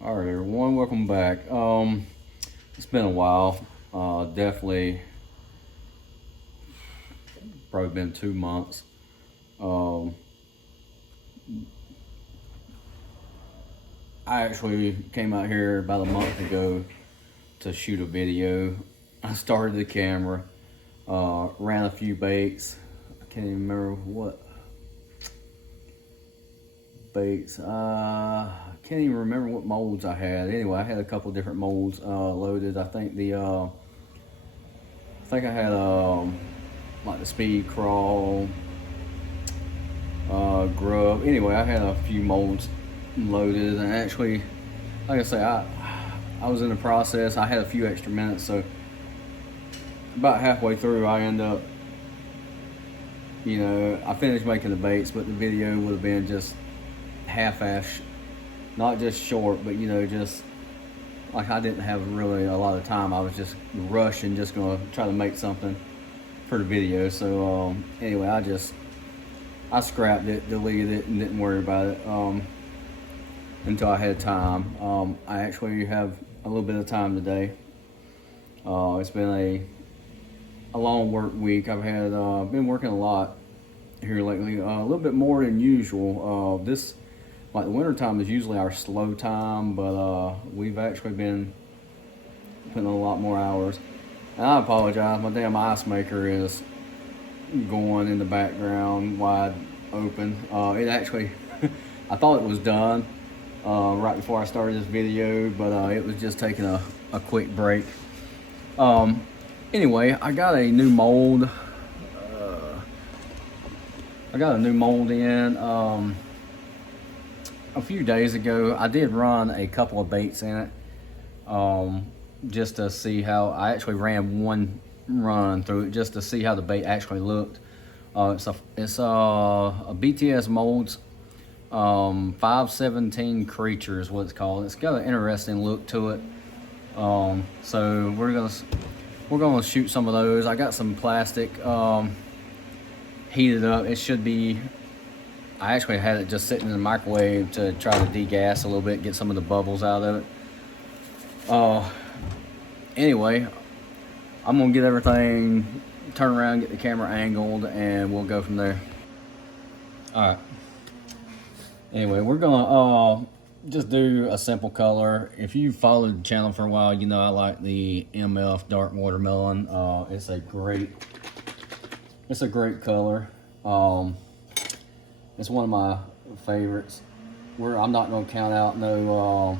All right, everyone, welcome back. It's been a while. Definitely, probably been 2 months. Um, I actually came out here about a month ago to shoot a video. I started the camera, ran a few baits. I can't even remember what baits. I can't even remember what molds I had. Anyway, I had a couple different molds loaded. I think I had like the speed crawl, grub. Anyway, I had a few molds loaded, and actually, like I say, I was in the process. I had a few extra minutes, so about halfway through, I end up, I finished making the baits, but the video would have been just half-ass, not just short, but just like I didn't have really a lot of time. I was just rushing, just gonna try to make something for the video. So anyway, I scrapped it, deleted it, and didn't worry about it until I had time. I actually have a little bit of time today. It's been a long work week. I've had been working a lot here lately, a little bit more than usual. This like the winter time is usually our slow time, but we've actually been putting in a lot more hours. And I apologize, my damn ice maker is going in the background wide open. It actually, I thought it was done right before I started this video, but it was just taking a quick break. Anyway, I got a new mold. I got a new mold in a few days ago. I did run a couple of baits in it just to see how. I actually ran one run through it just to see how the bait actually looked. It's a BTS molds 517 creature is what it's called. It's got an interesting look to it. So we're gonna shoot some of those. I got some plastic heated up. It should be. I actually had it just sitting in the microwave to try to degas a little bit, get some of the bubbles out of it. Anyway, I'm gonna get everything, turn around, get the camera angled, and we'll go from there. All right. Anyway, we're gonna just do a simple color. If you followed the channel for a while, you know I like the MF dark watermelon. It's a great color. It's one of my favorites. I'm not gonna count out no.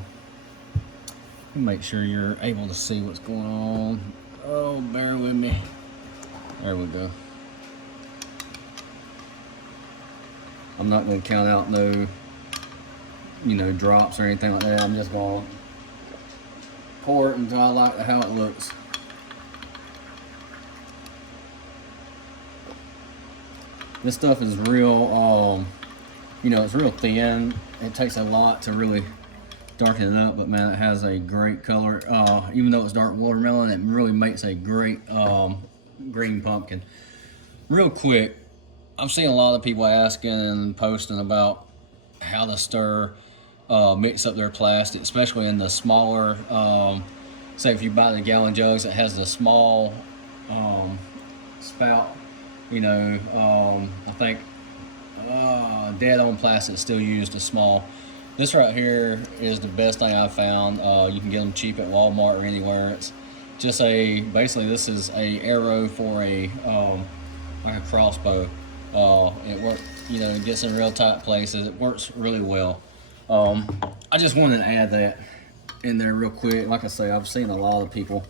Make sure you're able to see what's going on. Oh, bear with me. There we go. I'm not gonna count out no, drops or anything like that. I'm just gonna pour it until I like how it looks. This stuff is real, it's real thin. It takes a lot to really darken it up, but man, it has a great color. Even though it's dark watermelon, it really makes a great green pumpkin. Real quick, I've seen a lot of people asking and posting about how to stir, mix up their plastic, especially in the smaller, say if you buy the gallon jugs that has the small spout. I think dead on plastic still used a small. This right here is the best thing I've found. You can get them cheap at Walmart or anywhere. It's just basically this is a arrow for like a crossbow. It works, it gets in real tight places. It works really well. I just wanted to add that in there real quick. Like I say, I've seen a lot of people,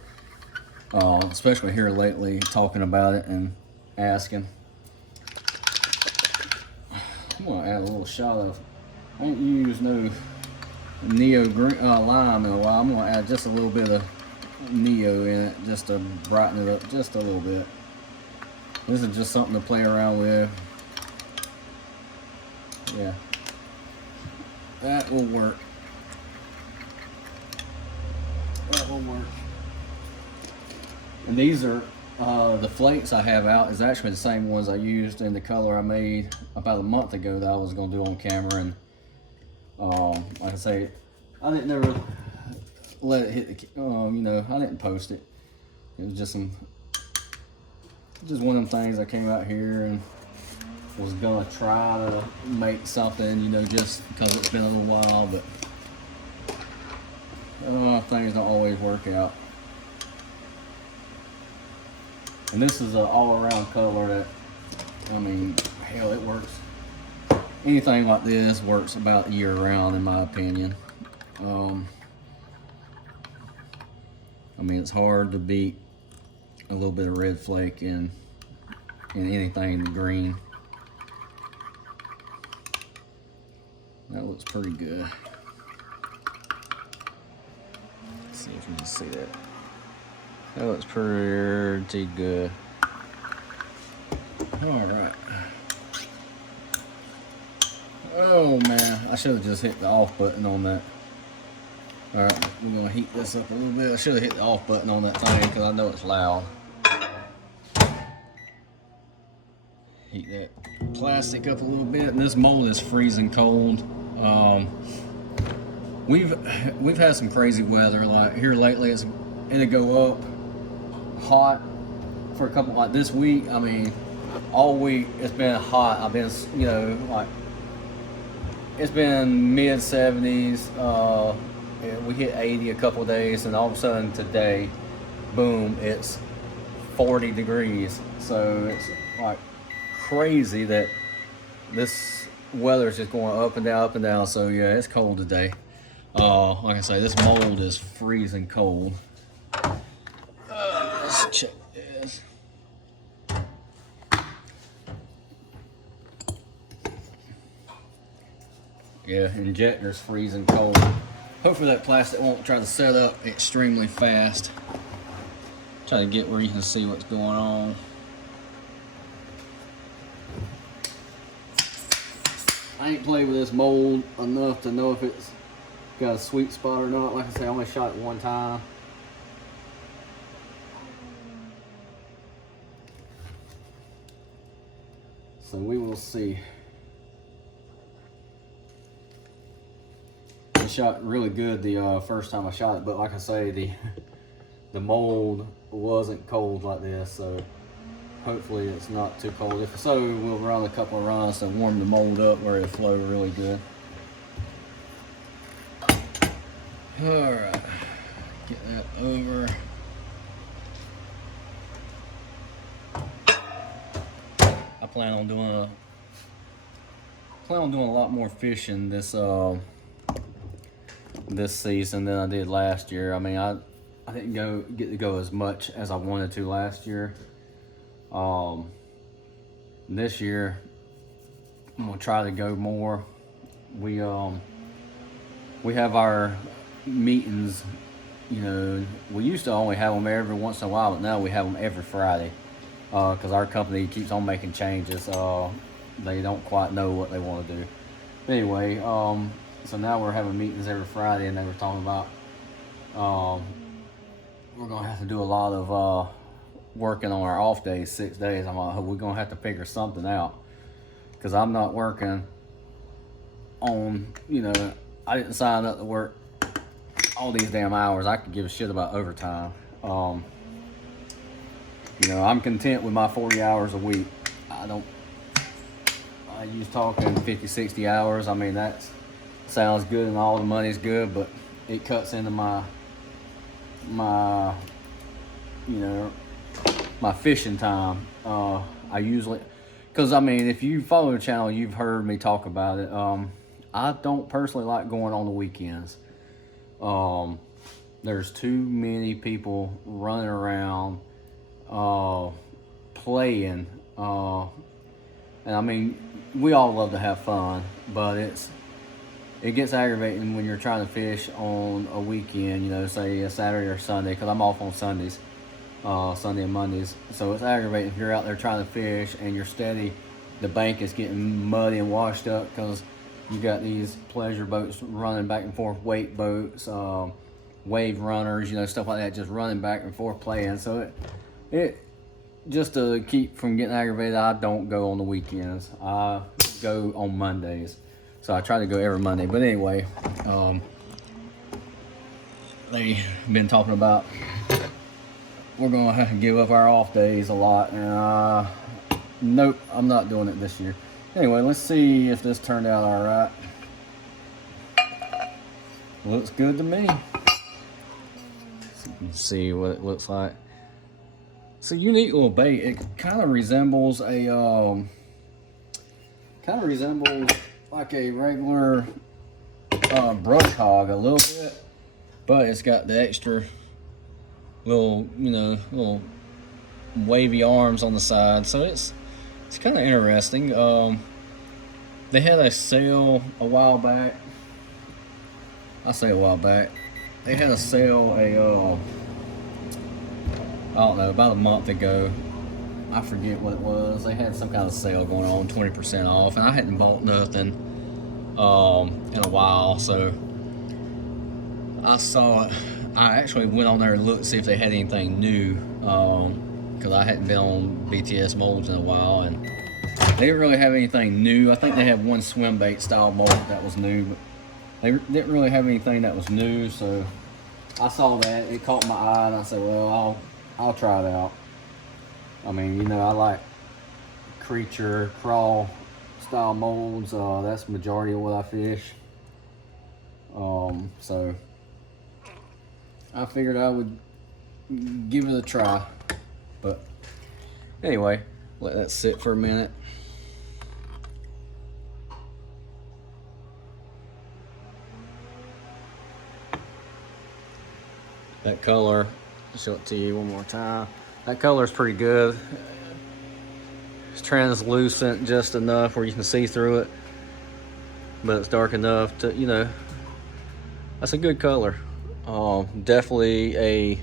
especially here lately, talking about it and asking. I'm gonna add a little shot of. I ain't used no Neo green, lime in a while. I'm gonna add just a little bit of Neo in it just to brighten it up just a little bit. This is just something to play around with. Yeah, that will work. That will work. And these are the flakes I have out is actually the same ones I used in the color I made about a month ago that I was going to do on camera. And like I say, I didn't never let it hit the, you know, I didn't post it. It was just one of them things. I came out here and was gonna try to make something, you know, just because it's been a little while, but things don't always work out. And this is an all-around color that, I mean, hell, it works. Anything like this works about year-round, in my opinion. I mean, it's hard to beat a little bit of red flake in anything green. That looks pretty good. Let's see if you can see that. That looks pretty good. All right. Oh man, I should have just hit the off button on that. All right, we're gonna heat this up a little bit. I should have hit the off button on that thing because I know it's loud. Heat that plastic up a little bit, and this mold is freezing cold. We've had some crazy weather. Like here lately, it'll go up hot for a couple, like this week. I mean, all week it's been hot. I've been, you know, like it's been mid 70s. We hit 80 a couple days, and all of a sudden today, boom, it's 40 degrees. So it's like crazy that this weather is just going up and down, up and down. So yeah, it's cold today. Like I say, this mold is freezing cold. Let's check this. Yeah, injector's freezing cold. Hopefully that plastic won't try to set up extremely fast. Try to get where you can see what's going on. I ain't played with this mold enough to know if it's got a sweet spot or not. Like I say, I only shot it one time. So we will see. It shot really good the first time I shot it, but like I say, the mold wasn't cold like this, so hopefully it's not too cold. If so, we'll run a couple of runs to warm the mold up where it'll flow really good. All right, get that over. I plan on doing a lot more fishing this season than I did last year. I mean, I didn't get to go as much as I wanted to last year. This year I'm gonna try to go more. We have our meetings, you know, we used to only have them every once in a while, but now we have them every Friday, because our company keeps on making changes. They don't quite know what they want to do. But anyway, so now we're having meetings every Friday, and they were talking about we're gonna have to do a lot of working on our off days, 6 days. I'm like, we're gonna have to figure something out, because I'm not working on, you know, I didn't sign up to work all these damn hours. I could give a shit about overtime. You know, I'm content with my 40 hours a week. I use talking 50, 60 hours. I mean, that sounds good and all the money's good, but it cuts into my you know, my fishing time. I usually, because I mean, if you follow the channel, you've heard me talk about it. I don't personally like going on the weekends. There's too many people running around playing, and I mean, we all love to have fun, but it gets aggravating when you're trying to fish on a weekend, you know, say a Saturday or Sunday, because I'm off on Sundays, Sunday and Mondays. So it's aggravating if you're out there trying to fish and you're steady, the bank is getting muddy and washed up because you got these pleasure boats running back and forth, weight boats, wave runners, you know, stuff like that, just running back and forth playing. So it just to keep from getting aggravated, I don't go on the weekends. I go on Mondays. So I try to go every Monday. But anyway, they've been talking about we're gonna have to give up our off days a lot, and nope, I'm not doing it this year. Anyway, let's see if this turned out all right. Looks good to me. So you can see what it looks like. It's a unique little bait. It kind of resembles a like a regular brush hog a little bit, but it's got the extra little, little wavy arms on the side. So it's kind of interesting. They had a sale a while back. I say a while back. They had a sale I don't know, about a month ago. I forget what it was. They had some kind of sale going on, 20% off, and I hadn't bought nothing in a while, so I saw it. I actually went on there and looked to see if they had anything new, because I hadn't been on BTS molds in a while, and they didn't really have anything new. I think they had one swim bait style mold that was new, but they didn't really have anything that was new. So I saw that, it caught my eye, and I said, well, I'll try it out. I mean, I like creature crawl style molds. That's the majority of what I fish. So I figured I would give it a try. But anyway, let that sit for a minute. That color, I'll show it to you one more time. That color is pretty good. It's translucent just enough where you can see through it, but it's dark enough to, that's a good color. Definitely a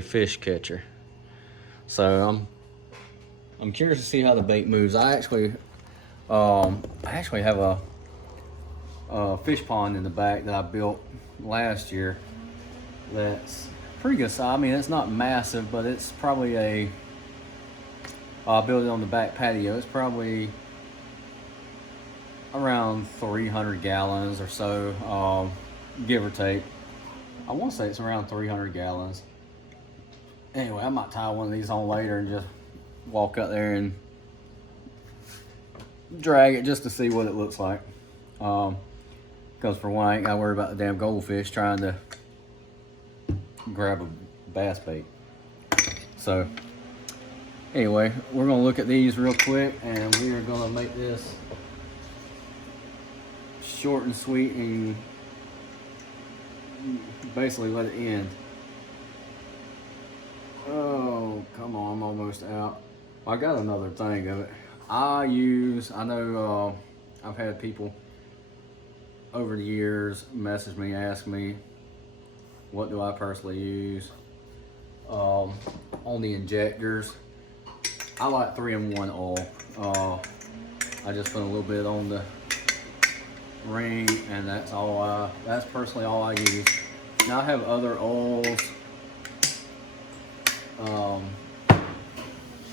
fish catcher. So I'm curious to see how the bait moves. I actually have a fish pond in the back that I built last year. That's pretty good size. I mean, it's not massive, but it's probably I built it on the back patio. It's probably around 300 gallons or so, give or take. I want to say it's around 300 gallons. Anyway, I might tie one of these on later and just walk out there and drag it just to see what it looks like. Because for one, I ain't got to worry about the damn goldfish trying to grab a bass bait. So anyway, we're gonna look at these real quick, and we are gonna make this short and sweet and basically let it end. Oh, come on, I'm almost out. I got another thing of it. I know I've had people over the years message me, ask me, what do I personally use on the injectors. I like 3-in-1 oil. I just put a little bit on the ring, and that's personally all I use. Now I have other oils.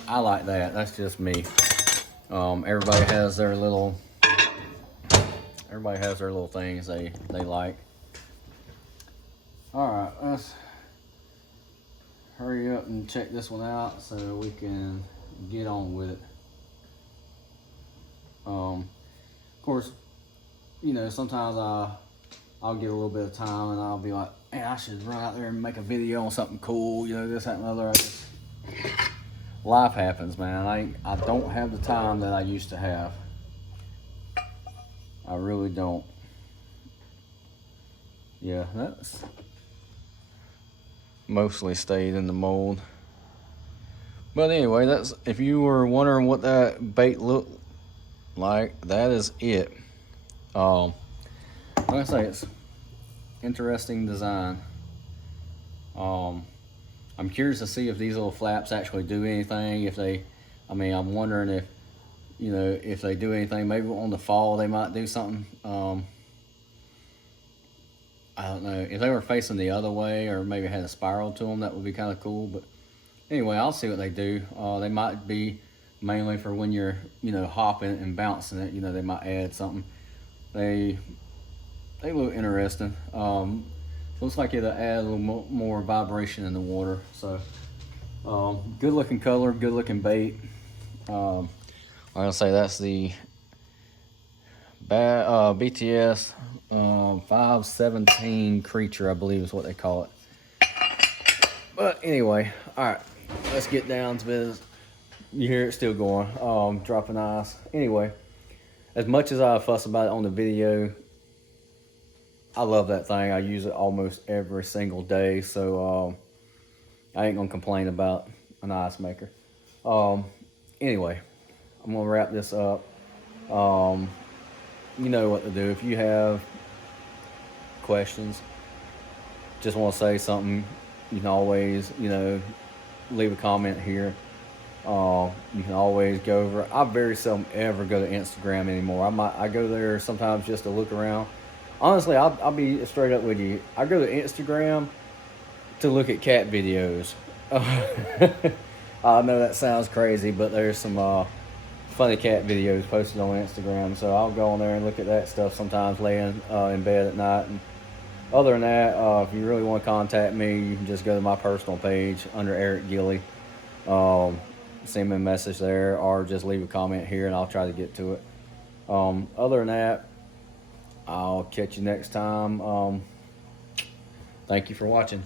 I like that. That's just me. Everybody has their little things they like. All right, let's hurry up and check this one out so we can get on with it. Of course, sometimes I'll get a little bit of time and I'll be like, man, I should run out there and make a video on something cool, this, that, and the other. Life happens, man. I don't have the time that I used to have. I really don't. Yeah, that's mostly stayed in the mold. But anyway, that's, if you were wondering what that bait looked like, that is it. Like I say, it's interesting design. I'm curious to see if these little flaps actually do anything. I'm wondering if, if they do anything. Maybe on the fall they might do something. I don't know. If they were facing the other way, or maybe had a spiral to them, that would be kind of cool. But anyway, I'll see what they do. They might be mainly for when you're, hopping and bouncing it. They might add something. They they look interesting. Looks like it'll add a little more vibration in the water. So good looking color, good looking bait. I'm gonna say that's the BTS 517 creature, I believe is what they call it. But anyway, all right, let's get down to business. You hear it still going, dropping ice. Anyway, as much as I fuss about it on the video, I love that thing. I use it almost every single day, so I ain't gonna complain about an ice maker. Anyway, I'm gonna wrap this up. You know what to do. If you have questions, just want to say something, you can always, leave a comment here. You can always go over. I very seldom ever go to Instagram anymore. I go there sometimes just to look around. Honestly, I'll be straight up with you. I go to Instagram to look at cat videos. I know that sounds crazy, but there's some funny cat videos posted on Instagram. So I'll go on there and look at that stuff sometimes laying in bed at night. And other than that, if you really want to contact me, you can just go to my personal page under Eric Gilly. Send me a message there or just leave a comment here and I'll try to get to it. Other than that, I'll catch you next time. Thank you for watching.